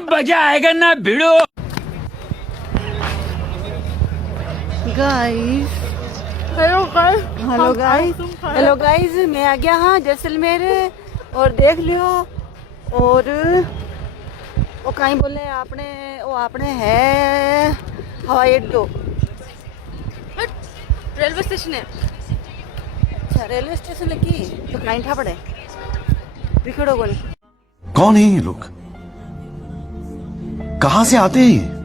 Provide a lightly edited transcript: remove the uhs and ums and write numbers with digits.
मजा आएगा ना भिड़ो। Guys hello guys, hello guys hello guys, मैं आ गया हाँ जैसलमेर और देख लियो। और वो कहीं बोले आपने है हवाई अड्डो। रेलवे स्टेशन है। अच्छा रेलवे स्टेशन की तो कहीं था पड़े बिखड़ो बोल। कौन है ये लोग, कहाँ से आते हैं?